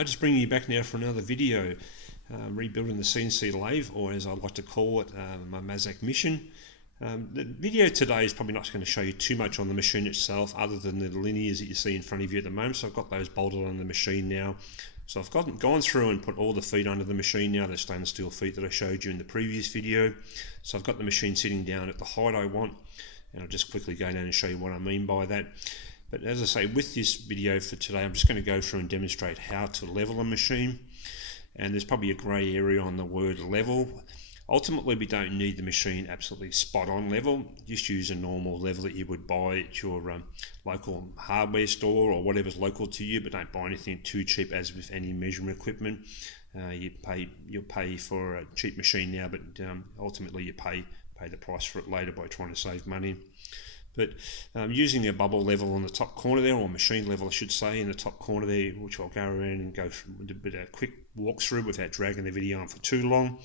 Just bringing you back now for another video, rebuilding the CNC Lathe, or as I like to call it, my Mazak mission. The video today is probably not going to show you too much on the machine itself other than the linears that you see in front of you at the moment. So I've got those bolted on the machine now. So I've gone through and put all the feet under the machine now, the stainless steel feet that I showed you in the previous video. So I've got the machine sitting down at the height I want, and I'll just quickly go down and show you what I mean by that. But as I say, with this video for today, I'm just going to go through and demonstrate how to level a machine. And there's probably a grey area on the word level. Ultimately, we don't need the machine absolutely spot on level. Just use a normal level that you would buy at your local hardware store or whatever's local to you, but don't buy anything too cheap. As with any measurement equipment, you'll pay for a cheap machine now, but ultimately you pay the price for it later by trying to save money. But using a bubble level on the top corner there, or machine level I should say, in the top corner there, which I'll go around and go through a bit of a quick walkthrough without dragging the video on for too long.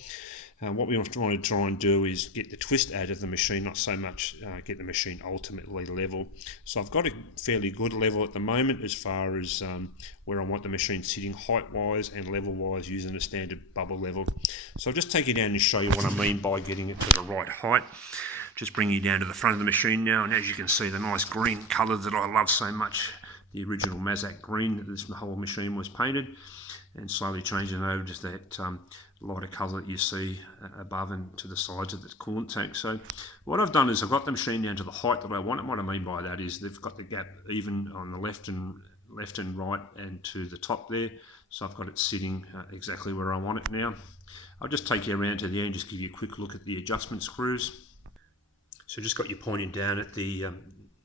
What we want to try and do is get the twist out of the machine, not so much get the machine ultimately level. So I've got a fairly good level at the moment as far as where I want the machine sitting height wise and level wise using a standard bubble level. So I'll just take you down and show you what I mean by getting it to the right height. Just bring you down to the front of the machine now, and as you can see, the nice green colour that I love so much, the original Mazak green that this whole machine was painted, and slowly changing over just that lighter colour that you see above and to the sides of the coolant tank. So what I've done is I've got the machine down to the height that I want, and what I mean by that is they've got the gap even on the left and right and to the top there. So I've got it sitting exactly where I want it now. I'll just take you around to the end, just give you a quick look at the adjustment screws. So just got you pointing down at the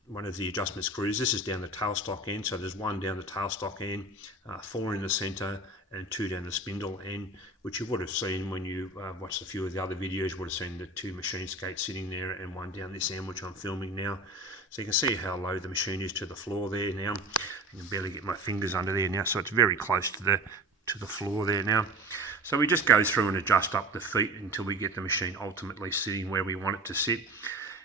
one of the adjustment screws. This is down the tailstock end, so there's one down the tailstock end, 4 in the centre and 2 down the spindle end, which you would have seen when you watched a few of the other videos. You would have seen the 2 machine skates sitting there and one down this end, which I'm filming now. So you can see how low the machine is to the floor there now. I can barely get my fingers under there now, so it's very close to the floor there now. So we just go through and adjust up the feet until we get the machine ultimately sitting where we want it to sit.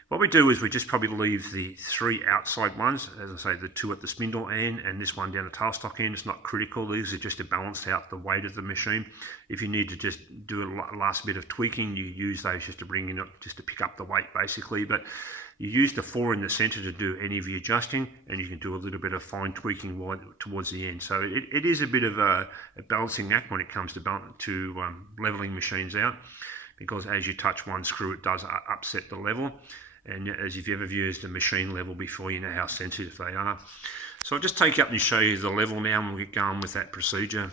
What we do is we just probably leave the 3 outside ones, as I say, the 2 at the spindle end and this one down the tailstock end. It's not critical. These are just to balance out the weight of the machine. If you need to just do a last bit of tweaking, you use those just to bring in, just to pick up the weight basically. But you use the 4 in the center to do any of the adjusting, and you can do a little bit of fine tweaking towards the end. So it is a bit of a balancing act when it comes to leveling machines out, because as you touch one screw, it does upset the level. And as if you've ever used a machine level before, you know how sensitive they are. So I'll just take you up and show you the level now, and we'll get going with that procedure.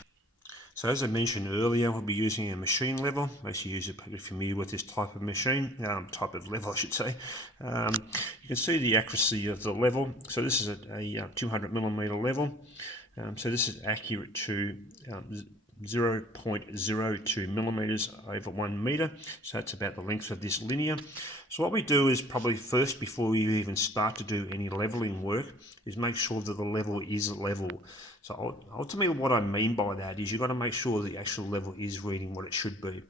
So as I mentioned earlier, we'll be using a machine level. Most users are pretty familiar with this type of machine, type of level I should say. You can see the accuracy of the level. So this is a 200mm level. So this is accurate to 0.02 millimeters over 1 meter, so that's about the length of this linear. So what we do is probably first, before you even start to do any leveling work, is make sure that the level is level. So ultimately what I mean by that is you've got to make sure the actual level is reading what it should be.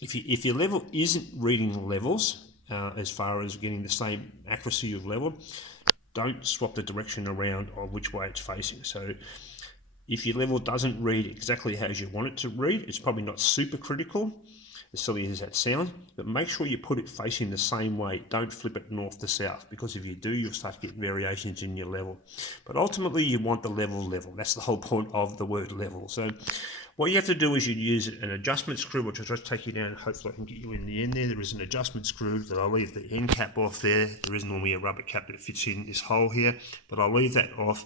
If your level isn't reading levels, as far as getting the same accuracy of level, don't swap the direction around of which way it's facing. So if your level doesn't read exactly as you want it to read, it's probably not super critical, as silly as that sounds, but make sure you put it facing the same way. Don't flip it north to south, because if you do, you'll start to get variations in your level. But ultimately, you want the level. That's the whole point of the word level. So what you have to do is you use an adjustment screw, which I'll just take you down, and hopefully I can get you in the end there. There is an adjustment screw that I'll leave the end cap off there. There is normally a rubber cap that fits in this hole here, but I'll leave that off,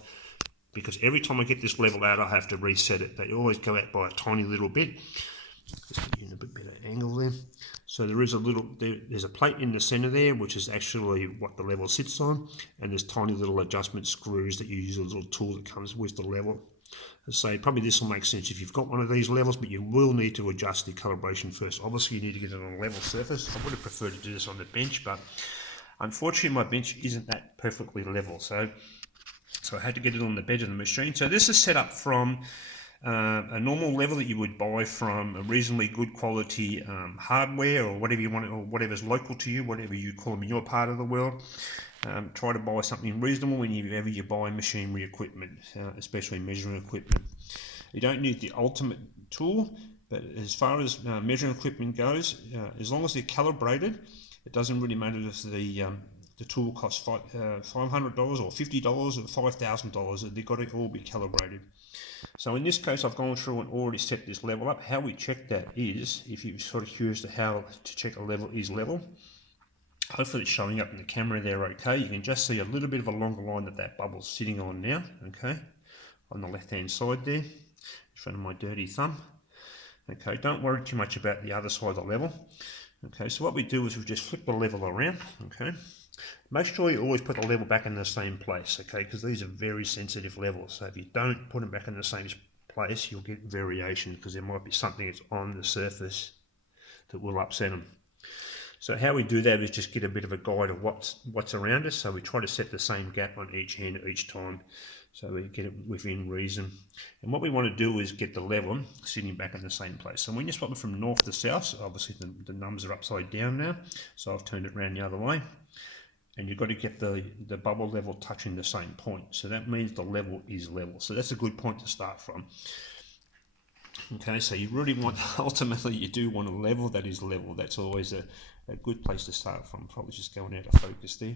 because every time I get this level out, I have to reset it. They always go out by a tiny little bit. Just get you in a bit better angle there. So there is there's a plate in the center there, which is actually what the level sits on, and there's tiny little adjustment screws that you use, a little tool that comes with the level. So probably this will make sense if you've got one of these levels, but you will need to adjust the calibration first. Obviously you need to get it on a level surface. I would have preferred to do this on the bench, but unfortunately my bench isn't that perfectly level. So I had to get it on the bed of the machine. So this is set up from a normal level that you would buy from a reasonably good quality hardware, or whatever you want, or whatever's local to you, whatever you call them in your part of the world. try to buy something reasonable whenever you buy machinery equipment, especially measuring equipment. You don't need the ultimate tool, but as far as measuring equipment goes, as long as they're calibrated, it doesn't really matter if the tool costs $500 or $50 or $5,000. They've got to all be calibrated. So in this case, I've gone through and already set this level up. How we check that is, if you're sort of curious to how to check a level is level, hopefully it's showing up in the camera there okay. You can just see a little bit of a longer line that bubble's sitting on now, okay, on the left-hand side there, in front of my dirty thumb. Okay, don't worry too much about the other side of the level. Okay, so what we do is we just flip the level around, okay. Make sure you always put the level back in the same place, okay, because these are very sensitive levels. So if you don't put them back in the same place, you'll get variation because there might be something that's on the surface that will upset them. So how we do that is just get a bit of a guide of what's around us. So we try to set the same gap on each hand each time, so we get it within reason. And what we want to do is get the level sitting back in the same place. So when you're swapping from north to south, obviously the numbers are upside down now, so I've turned it around the other way. And you've got to get the bubble level touching the same point. So that means the level is level. So that's a good point to start from. Okay, so you really want, ultimately you do want a level that is level. That's always a good place to start from. Probably just going out of focus there.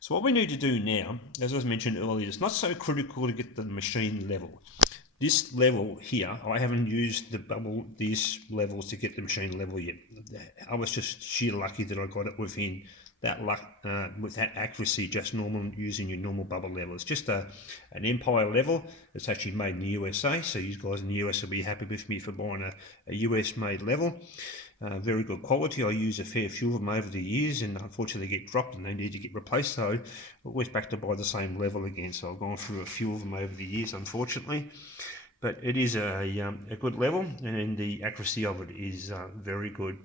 So what we need to do now, as I mentioned earlier, it's not so critical to get the machine level. This level here, I haven't used these levels to get the machine level yet. I was just sheer lucky that I got it within that with that accuracy, just normal, using your normal bubble level. It's just an Empire level. It's actually made in the USA, so you guys in the US will be happy with me for buying a US made level. Very good quality. I use a fair few of them over the years, and unfortunately they get dropped and they need to get replaced, so I'm always back to buy the same level again. So I've gone through a few of them over the years, unfortunately. But it is a good level, and the accuracy of it is very good.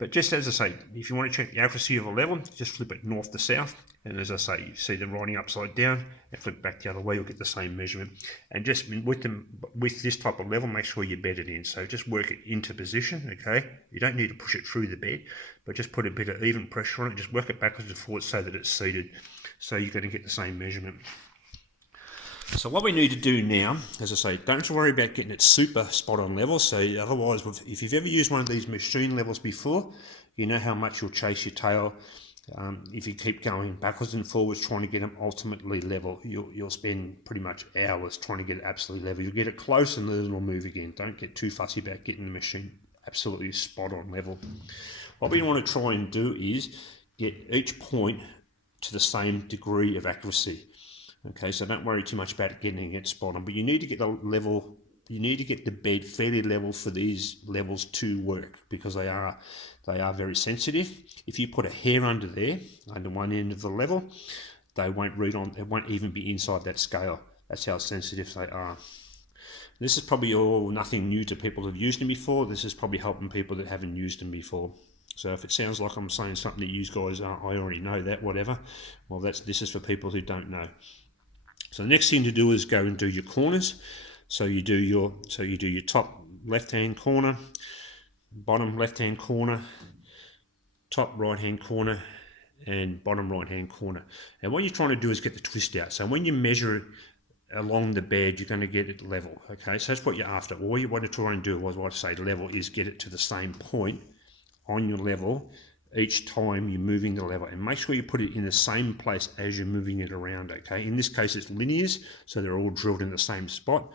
But just as I say, if you want to check the accuracy of a level, just flip it north to south, and as I say, you see the writing upside down, and flip back the other way, you'll get the same measurement. And just with this type of level, make sure you bed it in. So just work it into position, okay? You don't need to push it through the bed, but just put a bit of even pressure on it, just work it backwards and forwards so that it's seated, so you're going to get the same measurement. So what we need to do now, as I say, don't worry about getting it super spot on level. So otherwise, if you've ever used one of these machine levels before, you know how much you'll chase your tail. If you keep going backwards and forwards trying to get them ultimately level, you'll spend pretty much hours trying to get it absolutely level. You'll get it close and then it'll move again. Don't get too fussy about getting the machine absolutely spot on level. What we want to try and do is get each point to the same degree of accuracy. Okay, so don't worry too much about getting it spot on, but you need to get the level, you need to get the bed fairly level for these levels to work, because they are very sensitive. If you put a hair under there, under one end of the level, they won't read on, it won't even be inside that scale. That's how sensitive they are. This is probably all nothing new to people who've used them before. This is probably helping people that haven't used them before. So if it sounds like I'm saying something that you guys I already know that, whatever, well, this is for people who don't know. So the next thing to do is go and do your corners. So you do your top left-hand corner, bottom left-hand corner, top right-hand corner, and bottom right-hand corner. And what you're trying to do is get the twist out. So when you measure along the bed, you're going to get it level. Okay, so that's what you're after. All you want to try and do, was what I say, level, is get it to the same point on your level each time you're moving the lever, and make sure you put it in the same place as you're moving it around. Okay, in this case it's linears, so they're all drilled in the same spot.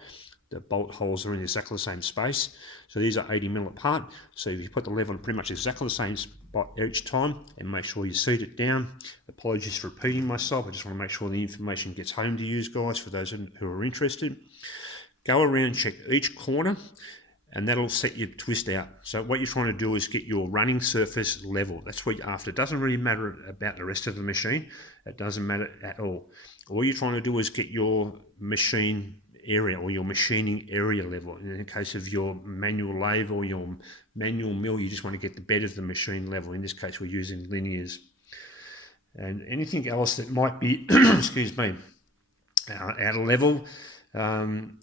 The bolt holes are in exactly the same space, so these are 80mm apart. So if you put the lever in pretty much exactly the same spot each time, and make sure you seat it down. Apologies for repeating myself, I just want to make sure the information gets home to you guys, for those who are interested. Go around, check each corner, and that'll set your twist out. So what you're trying to do is get your running surface level. That's what you're after. It doesn't really matter about the rest of the machine. It doesn't matter at all. All you're trying to do is get your machine area, or your machining area level. In the case of your manual lathe or your manual mill, you just want to get the bed of the machine level. In this case, we're using linears. And anything else that might be, excuse me, out of level,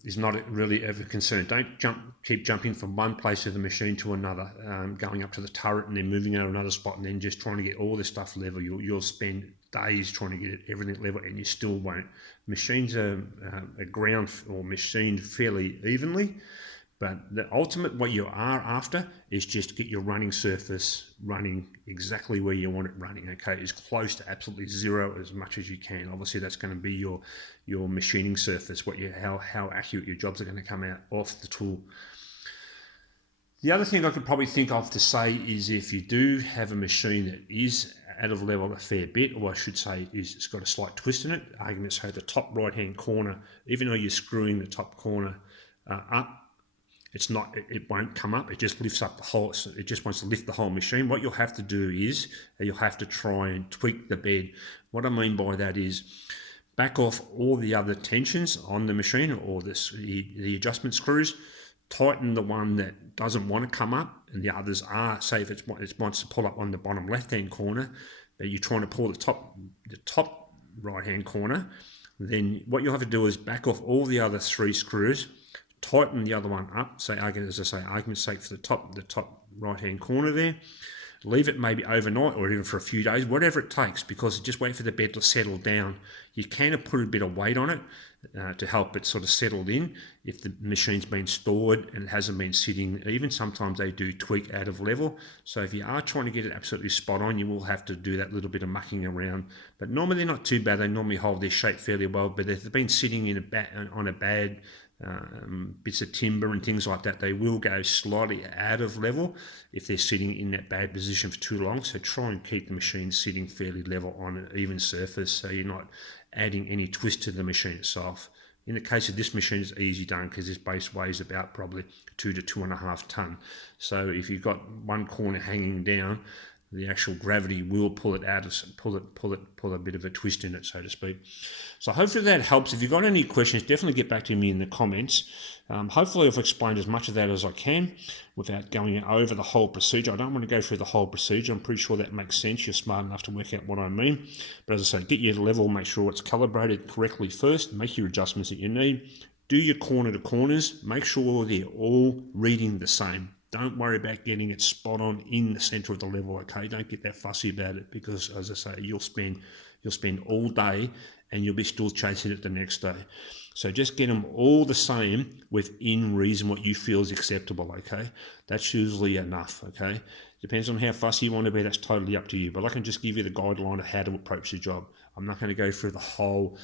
is not really of a concern. Don't keep jumping from one place of the machine to another, going up to the turret and then moving out another spot and then just trying to get all this stuff level. You'll spend days trying to get it everything level, and you still won't. Machines are ground or machined fairly evenly, but the ultimate what you are after is just get your running surface running exactly where you want it running, okay, as close to absolutely zero as much as you can. Obviously that's going to be your machining surface, how accurate your jobs are going to come out off the tool. The other thing I could probably think of to say is if you do have a machine that is out of level a fair bit, or I should say is it's got a slight twist in it, argument so the top right hand corner, even though you're screwing the top corner up, it won't come up, it just lifts up the whole, it just wants to lift the whole machine. What you'll have to do is you'll have to try and tweak the bed. What I mean by that is back off all the other tensions on the machine or the adjustment screws, tighten the one that doesn't want to come up, and the others are, say if it wants to pull up on the bottom left hand corner, but you're trying to pull the top right hand corner, then what you'll have to do is back off all the other 3 screws, tighten the other one up, say, as I say, argument's sake for the top right hand corner there, leave it maybe overnight or even for a few days, whatever it takes, because just wait for the bed to settle down. You can put a bit of weight on it to help it sort of settle in if the machine's been stored and it hasn't been sitting even. Sometimes they do tweak out of level, so if you are trying to get it absolutely spot on, you will have to do that little bit of mucking around, but normally they're not too bad. They normally hold their shape fairly well, but if they've been sitting on a bad bits of timber and things like that, they will go slightly out of level if they're sitting in that bad position for too long. So try and keep the machine sitting fairly level on an even surface, so you're not adding any twist to the machine itself. In the case of this machine, it's easy done because this base weighs about probably 2 to 2.5 ton. So if you've got one corner hanging down, the actual gravity will pull it out, pull a bit of a twist in it, so to speak. So hopefully that helps. If you've got any questions, definitely get back to me in the comments. Hopefully I've explained as much of that as I can without going over the whole procedure. I don't want to go through the whole procedure. I'm pretty sure that makes sense. You're smart enough to work out what I mean. But as I say, get your level, make sure it's calibrated correctly first, make your adjustments that you need. Do your corner to corners, make sure they're all reading the same. Don't worry about getting it spot on in the center of the level, okay? Don't get that fussy about it, because as I say, you'll spend all day and you'll be still chasing it the next day. So just get them all the same within reason, what you feel is acceptable, okay? That's usually enough, okay? Depends on how fussy you want to be, that's totally up to you. But I can just give you the guideline of how to approach the job. I'm not going to go through the whole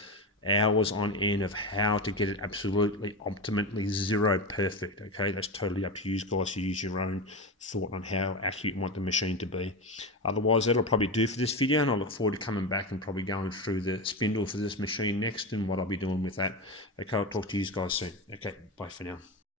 hours on end of how to get it absolutely optimally zero perfect, okay? That's totally up to you guys to use your own thought on how accurate you want the machine to be. Otherwise, that'll probably do for this video, and I look forward to coming back and probably going through the spindle for this machine next and what I'll be doing with that. Okay, I'll talk to you guys soon. Okay, bye for now.